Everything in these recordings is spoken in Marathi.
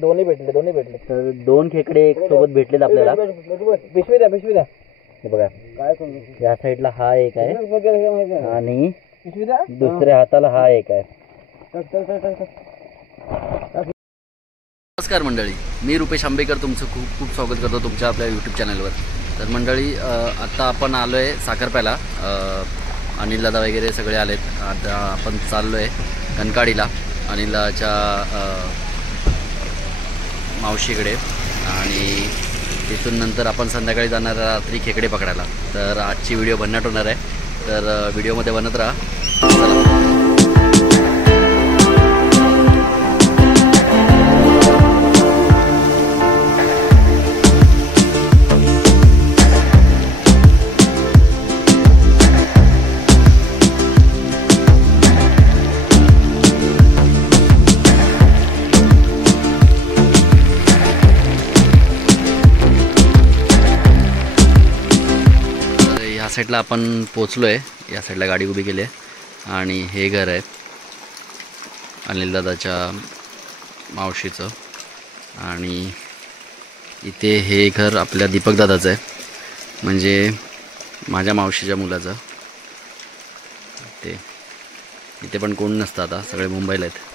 दोन्ही भेटले तर दोन खेकडे एक सोबत भेटलेत आपल्याला। पिशवी द्या हे बघा, या साईडला हा एक आहे आणि दुसऱ्या हाताला हा एक आहे। नमस्कार मंडळी, मी रुपेश आंबेकर तुमचं खूप खूप स्वागत करतो तुमच्या आपल्या यूट्यूब चॅनलवर। तर मंडळी आता आपण आलो आहे साखरप्याला, अनिल दादा वगैरे सगळे आलेत। आता आपण चाललो आहे कनकाडीला अनिलाच्या मावशीकडे आणि तिथून नंतर आपण संध्याकाळी जाणार रात्री खेकडे पकडायला। तर आजची व्हिडिओ भन्नाट होणार आहे, तर व्हिडिओमध्ये बनत राहा। चला। या साईडला आपण पोचलो आहे, या साईडला गाडी उभी केली आहे आणि हे घर आहे अनिल दादाच्या मावशीचं आणि इथे हे घर आपल्या दीपक दादाचं आहे, म्हणजे माझ्या मावशीच्या मुलाचं। ते इथे पण कोण नसतं, आता सगळे मुंबईला आहेत।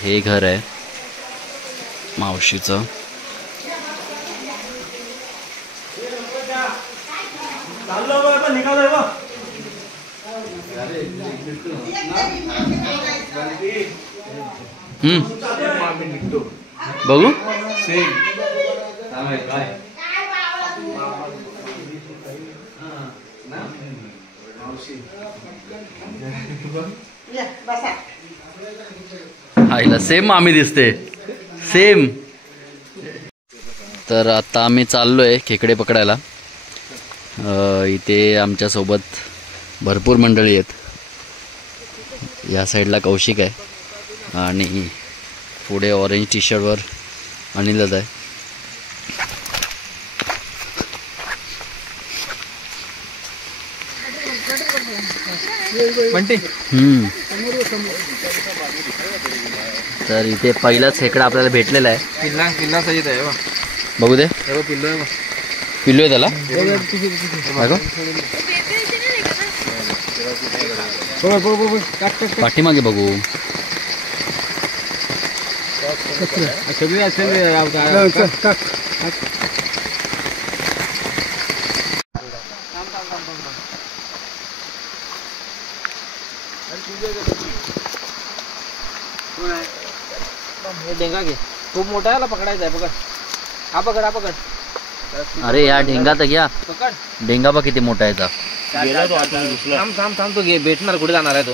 हे घर आहे मावशीचं। बघू आईला सेम मामी दिसते, सेम। तर आता आम्ही चाललो आहे खेकडे पकडायला। इथे आमच्यासोबत भरपूर मंडळी आहेत। या साईडला कौशिक आहे आणि पुढे ऑरेंज टी शर्टवर अनिल दादा आहे। तर इथे पहिलाच खेकडा आपल्याला भेटलेला आहे। किल्ला सहित आहे बघू दे, पिल्लू आहे त्याला। पाठीमागे बघू, डेंगा घे, खूप मोठा याला पकडायचा आहे। पकड, हा पकड, हा पकड। अरे या ढेंगा तर घ्या, पकड ढेंगा बघ किती मोठा आहे। थांब तो घे, भेटणार कुठे जाणार आहे तो।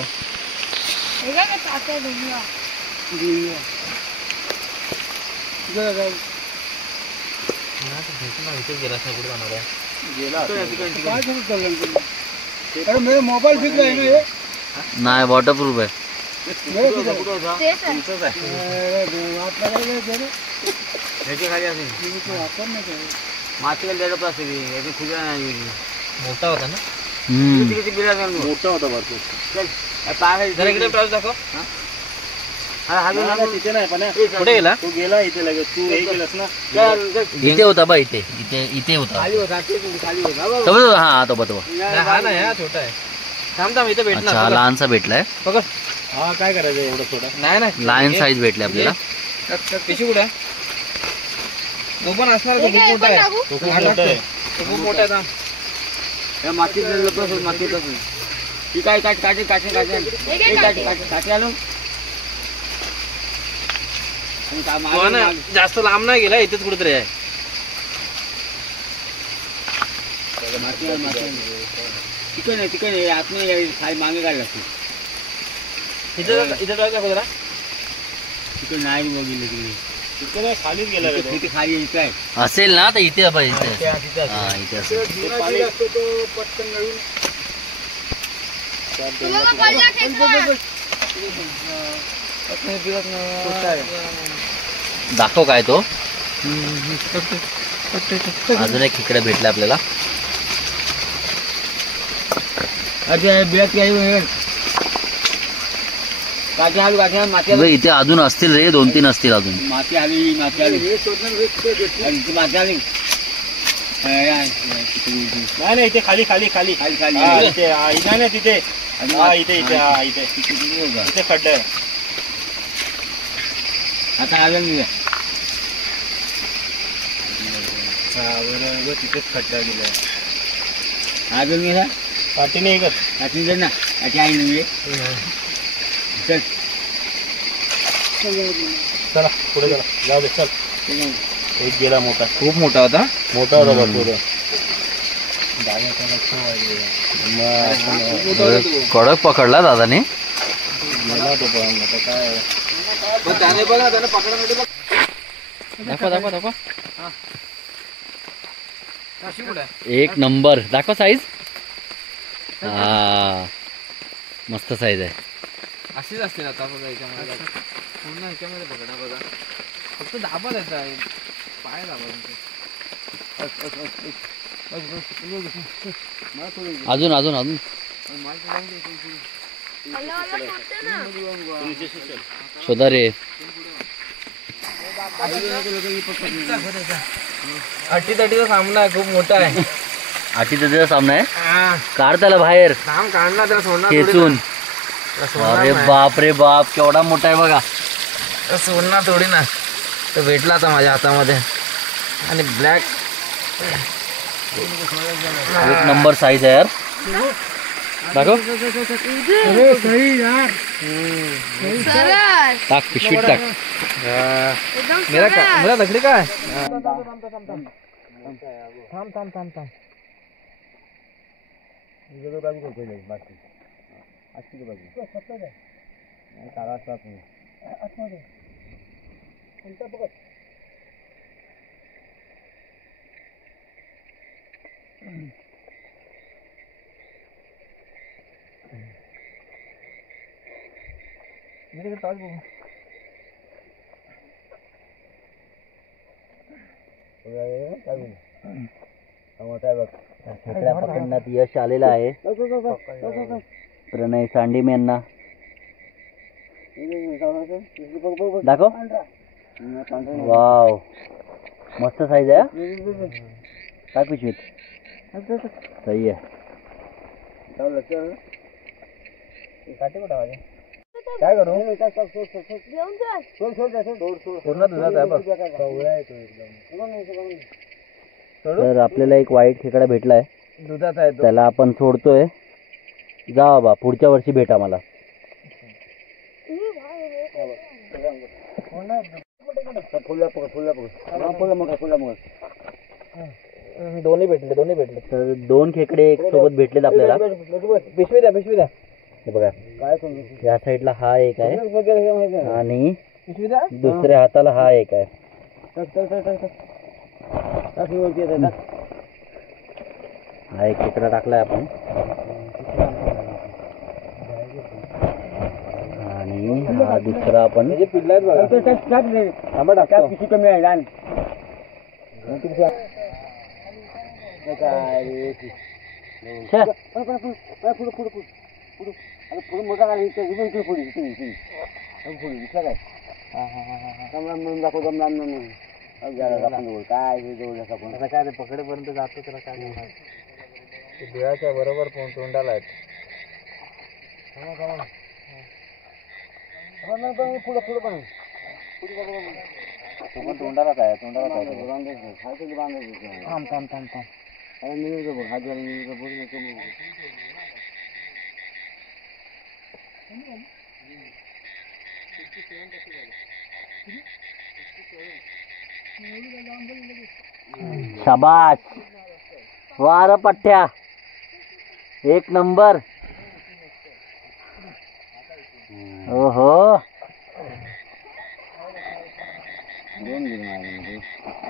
मोबाईल नाही, वॉटरप्रूफ आहे। मोठा होता ना, मोठा होता भरपूर। कुठे गेला? तू गेला इथे लगेच, तू हे गेलास ना, इथे होता बा, इथे होता। हा तो बघ, हा ना, हा छोटा आहे। थांब इथे भेटणार। अच्छा, लहानसा भेटलाय। पकड, हा काय करायचं एवढं छोटा? नाही लायन साईज भेटले आपल्याला। पिशवी कुठे आहे? तो पण असणार, तो खूप मोठा आहे। तो खूप मोठा आहे। थांब, मातीत काय आलो जास्त लांब नाही गेला, इथेच कुठेतरी आहे। चिकन आहे आतमध्ये खाली मागे काढला इथे काय जरा चिकन नाही बघितलं तिकडे, चिकन खालीच गेला किती खाली इथे असेल ना, तर इथे इथे असेल। पटकन दाखव काय तो. अजून एक खेकडा भेटला आपल्याला. इथे अजून असतील रे, 2-3 असतील अजून. माती आली नाही इथे खाली खाली खाली खाली खाली इथे नाही तिथे इथे इथे इथे खड्डा आहे. आता आलं तिथेच खड्डा गेला. अजून मी पाठी नाही कर पाठी दे ना. पाठी आहे नाही. चला पुढे चला जाऊ दे. चल एक गेला मोठा. खूप मोठा होता. मोठा होता भरपूर. कडक पकडला दादाने. दाखवा दाखवा दाखवा. एक नंबर. दाखवा साईज. हा मस्त साईज आहे. अशीच असते ना आता बघा. याच्यामध्ये पूर्ण ह्याच्यामध्ये पकडा बघा. फक्त दाबा द्यायचा आहे. पाय दाबा. अजून अजून अजून शोधा रे. अटीतटीचा सामना आहे. खूप मोठा आहे. अटीतटीचा सामना आहे. काढ त्याला बाहेर. काढला त्याला सोडणार खेचून. अरे बाप रे बाप, केवढा मोठा आहे बघा. सोडणार थोडी ना. तो भेटला आता माझ्या हातामध्ये. आणि ब्लॅक एक नंबर साईज आहे यार. दाखव. टाक पिशवीत टाक. मेरा लकड़ी का है. थांब थांब थांब थांब. खेकड्या पकडण्यात यश आलेलं आहे प्रणय सांडीम यांना. दाखव. वाव मस्त साईज आहे. काय पिशवीत. सही आहे. काय करू. तर आपल्याला एक वाईट खेकडा भेटलाय. दुधाचा आहे. त्याला आपण सोडतोय. जा बाबा, पुढच्या वर्षी भेटा मला. दोन्ही भेटले. तर 2 खेकडे एक सोबत भेटलेत आपल्याला. पिशवी द्या. हे बघा, या साईडला हा एक आहे आणि दुसऱ्या हाताला हा एक आहे. हा एक खेकडा टाकलाय आपण. आणि हा दुसरा आपण. काय पकडेपर्यंत जातो त्याला काय बिळाच्या बरोबर तोंडाला आहेत. तोंडाला काय शाबास. वार पट्ट्या एक नंबर. ओहो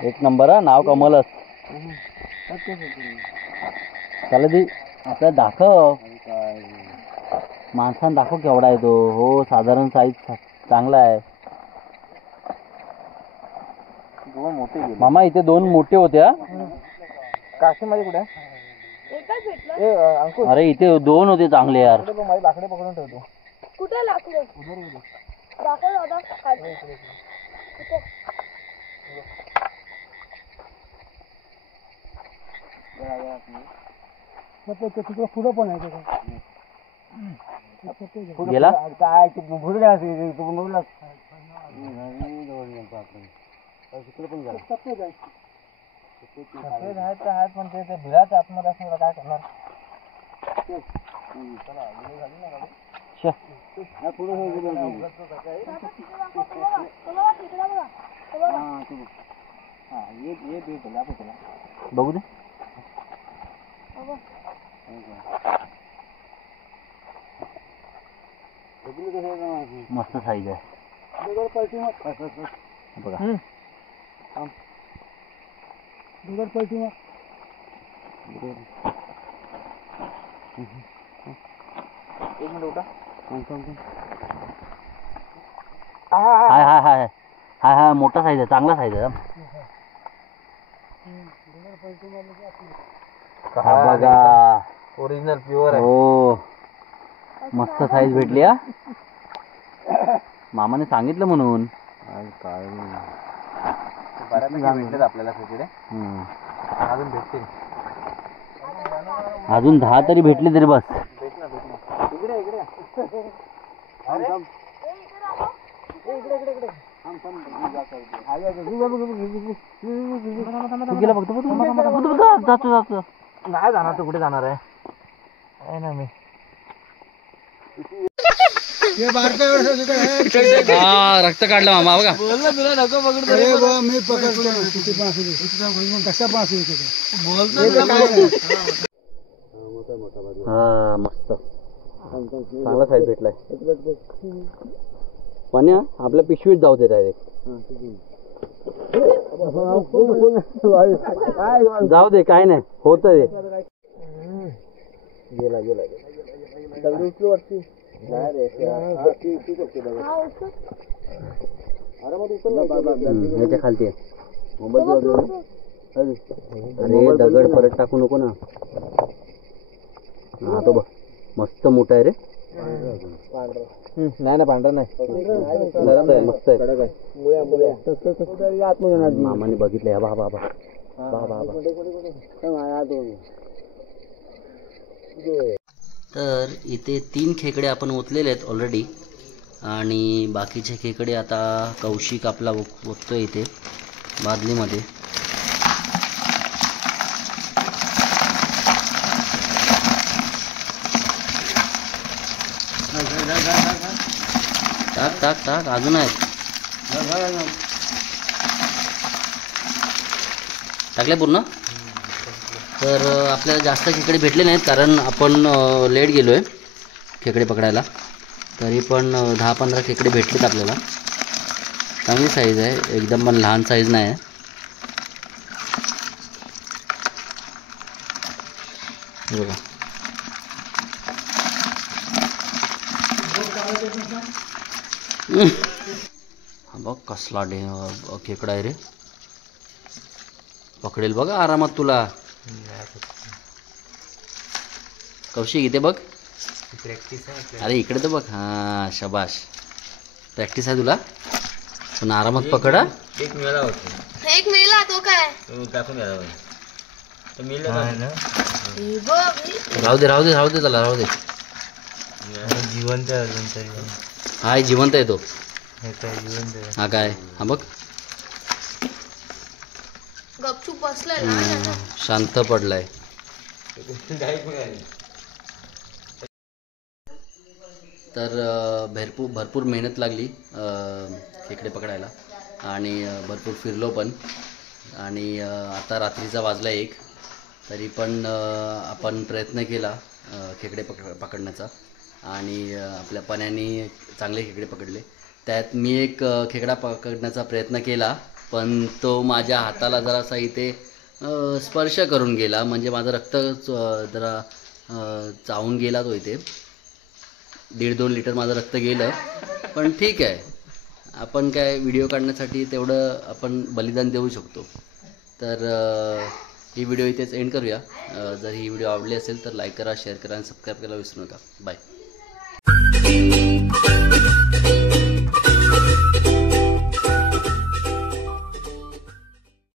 एक नंबर. हा नाव कमलच. त्याला ती आपल्याला दाखव. माणसानं दाखव केवढा आहे तो. हो साधारण साईज चांगला आहे मामा. इथे 2 मोठे होत्या. काशीमध्ये कुठे अरे इथे 2 होते चांगले यार. लाकडे पकडून ठेवतो. कुठे लाकडे पुढं पण आहे गेला काय पण ते भिडाच्या आतमध्ये असं काय करणार. बघू दे. मस्त साईज आहे बघा. एक मिनिट उठा. हाय हाय हाय हाय हाय मोठा साईज आहे. चांगला साईज आहे. बघा ओरिजिनल प्युअर आहे. हो मस्त साईज भेटली हा. मामाने सांगितलं म्हणून. बऱ्यापैकी भेटलेत आपल्याला तिकडे. अजून भेटतील. अजून 10 तरी भेटली तरी बस. इकडे इकडे गेला बघतो जातो जातो. नाही जाणार. तू कुठे जाणार आहे ना मी. रक्त काढलं मामा बघा. बोलला तुला नको पकडतो. मी पकडतो कसा पास हा मस्त चांगला साईज भेटलाय. पाण्या आपल्या पिशवीत जाऊ दे डायरेक्ट. जाऊ दे काय नाही होत ते. गेला गेला याच्या खालती आहे. अरे दगड परत टाकू नको ना. हा तो बघ मस्त मोठा आहे रे. नाही ना पांढरा नाही. मस्त आहे मस्त आहे. मामाने बघितलंय. बा बा बा बा बा तर इथे 3 खेकडे आपण ओतलेले आहेत ऑलरेडी. आणि बाकीचे खेकडे आता कौशिक आपला ओततोय इथे बादलीमध्ये. टाक टाक टाक अजून आहेत. टाकले पूर्ण. तर आपल्याला जास्त खेकडे भेटले नाहीत कारण आपण लेट गेलो आहे खेकडे पकडायला. तरी पण 10-15 खेकडे भेटलेत आपल्याला. चांगली साईज आहे एकदम पण लहान साईज नाही आहे. बघा हा बघ कसला खेकडा आहे रे. पकडेल बघा आरामात तुला. कौशिक इथे बघ. अरे इकडे तर बघ. हा शबाश. प्रॅक्टिस आहे तुला पण आरामात पकड. एक मेला होता. एक मेला तो काय टाकून घ्या. राहू दे राहू दे राहू दे त्याला राहू दे. जिवंत हाय जिवंत आहे तो. जिवंत हा काय हा बघ गपचूप बसलाय ना. शांत पडलाय. तर भरपूर मेहनत लागली खेकडे पकडायला आणि भरपूर फिरलो पण. आणि आता रात्रीचा वाजला 1 तरी पण आपण प्रयत्न केला खेकडे पकडण्याचा. आणि आपल्या पाण्याने चांगले खेकडे पकडले. त्यात मी एक खेकडा पकडण्याचा प्रयत्न केला पण तो माझ्या हाताला जरासा इथे स्पर्श करून गेला. म्हणजे माझं रक्त जरा चावून गेला तो इथे. 1.5-2 लिटर माझं रक्त गेलं, पण ठीक आहे. आपण काय व्हिडिओ काढण्यासाठी तेवढं आपण बलिदान देऊ शकतो. तर ही व्हिडिओ इथेच एंड करूया. जर ही व्हिडिओ आवडली असेल तर लाईक करा, शेअर करा आणि सबस्क्राईब करायला विसरू नका. बाय.